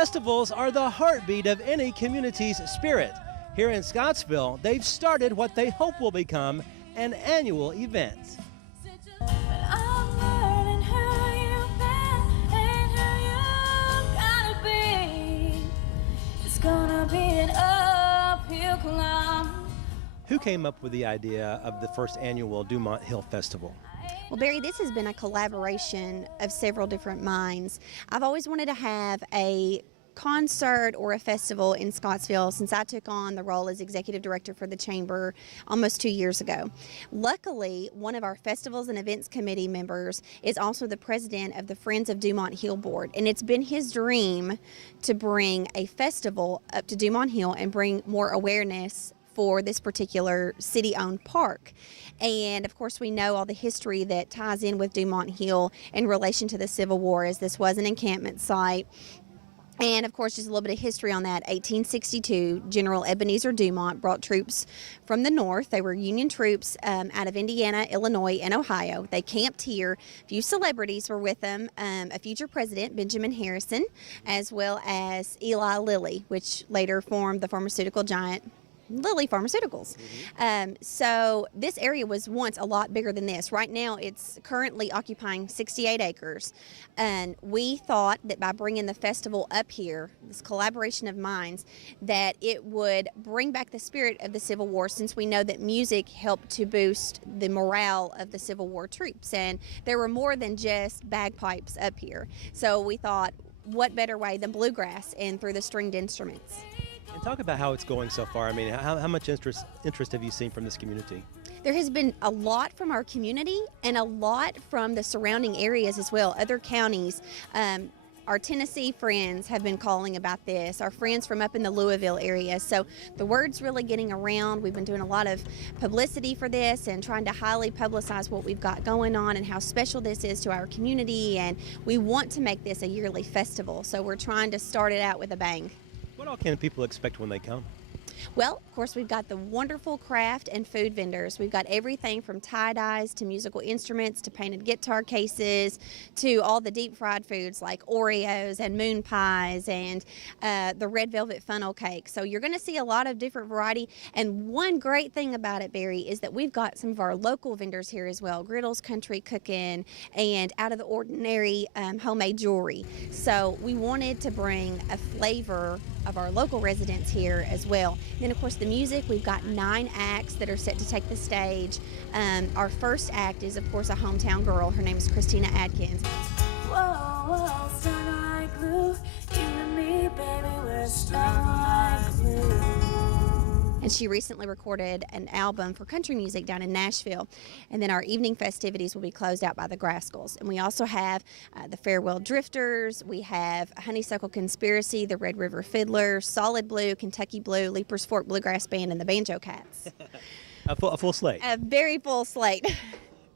Festivals are the heartbeat of any community's spirit. Here in Scottsville, they've started what they hope will become an annual event. Who came up with the idea of the first annual Dumont Hill Festival? Well, Barry, this has been a collaboration of several different minds. I've always wanted to have a concert or a festival in Scottsville since I took on the role as executive director for the chamber almost 2 years ago. Luckily, one of our festivals and events committee members is also the president of the Friends of Dumont Hill board, and it's been his dream to bring a festival up to Dumont Hill and bring more awareness for this particular city-owned park. And of course we know all the history that ties in with Dumont Hill in relation to the Civil War, as this was an encampment site. And of course, just a little bit of history on that. 1862, General Ebenezer Dumont brought troops from the north. They were Union troops out of Indiana, Illinois, and Ohio. They camped here. A few celebrities were with them. A future president, Benjamin Harrison, as well as Eli Lilly, which later formed the pharmaceutical giant Lilly Pharmaceuticals. So this area was once a lot bigger than this. Right now it's currently occupying 68 acres. And we thought that by bringing the festival up here, this collaboration of minds, that it would bring back the spirit of the Civil War, since we know that music helped to boost the morale of the Civil War troops. And there were more than just bagpipes up here. So we thought, what better way than bluegrass and through the stringed instruments. And talk about how it's going so far. I mean, how much interest have you seen from this community? There has been a lot from our community and a lot from the surrounding areas as well, other counties. Our Tennessee friends have been calling about this, our friends from up in the Louisville area. So the word's really getting around. We've been doing a lot of publicity for this and trying to highly publicize what we've got going on and how special this is to our community. And we want to make this a yearly festival, so we're trying to start it out with a bang. What all can people expect when they come? Well, of course, we've got the wonderful craft and food vendors. We've got everything from tie-dyes to musical instruments to painted guitar cases to all the deep fried foods like Oreos and moon pies and the red velvet funnel cake. So you're going to see a lot of different variety. And one great thing about it, Barry, is that we've got some of our local vendors here as well. Griddles Country Cooking and Out of the Ordinary homemade jewelry. So we wanted to bring a flavor of our local residents here as well. Then, of course, the music, we've got 9 acts that are set to take the stage. Our first act is, of course, a hometown girl. Her name is Christina Adkins. Whoa, whoa, strung like glue. You and me, baby, we're strung like glue. And she recently recorded an album for country music down in Nashville. And then our evening festivities will be closed out by the Grascals. And we also have the Farewell Drifters, we have Honeysuckle Conspiracy, the Red River Fiddlers, Solid Blue, Kentucky Blue, Leapers Fork Bluegrass Band, and the Banjo Cats. A full slate. A very full slate.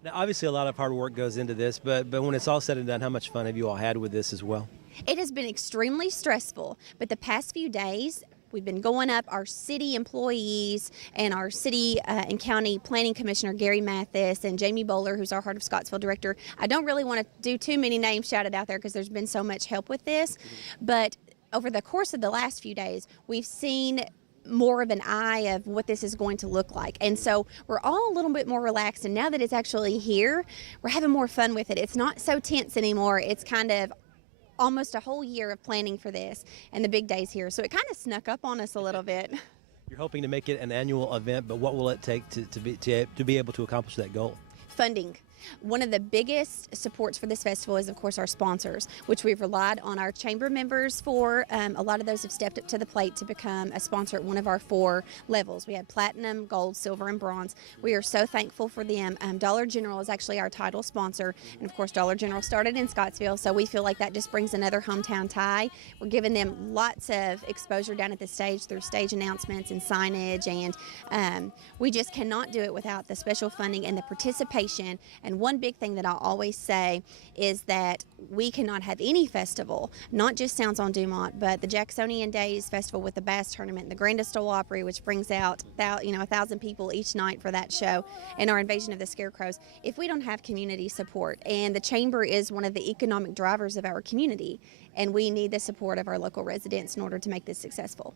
Now, obviously a lot of hard work goes into this, but when it's all said and done, how much fun have you all had with this as well? It has been extremely stressful, but the past few days, we've been going up. Our city employees and our city and county planning commissioner, Gary Mathis, and Jamie Bowler, who's our Heart of Scottsville director. I don't really want to do too many names shouted out there because there's been so much help with this. But over the course of the last few days, we've seen more of an eye of what this is going to look like. And so we're all a little bit more relaxed. And now that it's actually here, we're having more fun with it. It's not so tense anymore. It's kind of almost a whole year of planning for this and the big days here. So it kind of snuck up on us a little bit. You're hoping to make it an annual event, but what will it take to be able to accomplish that goal? Funding. One of the biggest supports for this festival is, of course, our sponsors, which we've relied on our chamber members for. A lot of those have stepped up to the plate to become a sponsor at one of our 4 levels. We had platinum, gold, silver, and bronze. We are so thankful for them. Dollar General is actually our title sponsor, and of course, Dollar General started in Scottsville, so we feel like that just brings another hometown tie. We're giving them lots of exposure down at the stage through stage announcements and signage, and we just cannot do it without the special funding and the participation and And one big thing that I always say is that we cannot have any festival, not just Sounds on Dumont, but the Jacksonian Days Festival with the Bass Tournament, the Grandest Ole Opry, which brings out 1,000 people each night for that show, and our Invasion of the Scarecrows, if we don't have community support. And the Chamber is one of the economic drivers of our community, and we need the support of our local residents in order to make this successful.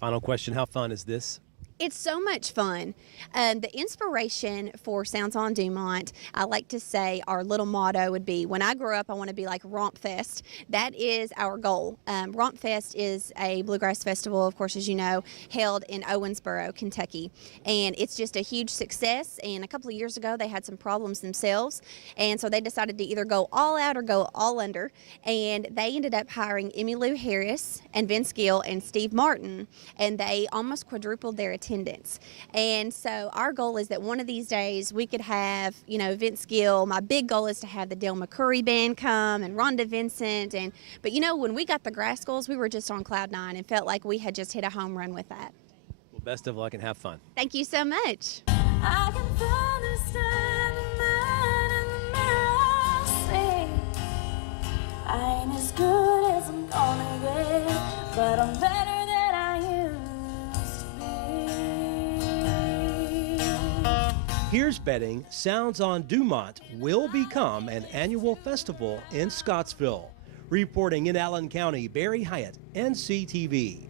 Final question, how fun is this? It's so much fun. The inspiration for Sounds on Dumont, I like to say our little motto would be, when I grow up, I want to be like Romp Fest. That is our goal. Romp Fest is a bluegrass festival, of course, as you know, held in Owensboro, Kentucky. And it's just a huge success. And a couple of years ago, they had some problems themselves. And so they decided to either go all out or go all under. And they ended up hiring Emmylou Harris and Vince Gill and Steve Martin. And they almost quadrupled their attendance. And so our goal is that one of these days we could have, Vince Gill. My big goal is to have the Dale McCurry band come and Rhonda Vincent. But when we got the Grascals, we were just on cloud nine and felt like we had just hit a home run with that. Well, best of luck and have fun. Thank you so much. I can feel the sun in the man in the mirror. See, I ain't as good as I'm gonna get, but I'm better than I used to be. Here's betting Sounds on Dumont will become an annual festival in Scottsville. Reporting in Allen County, Barry Hyatt, NCTV.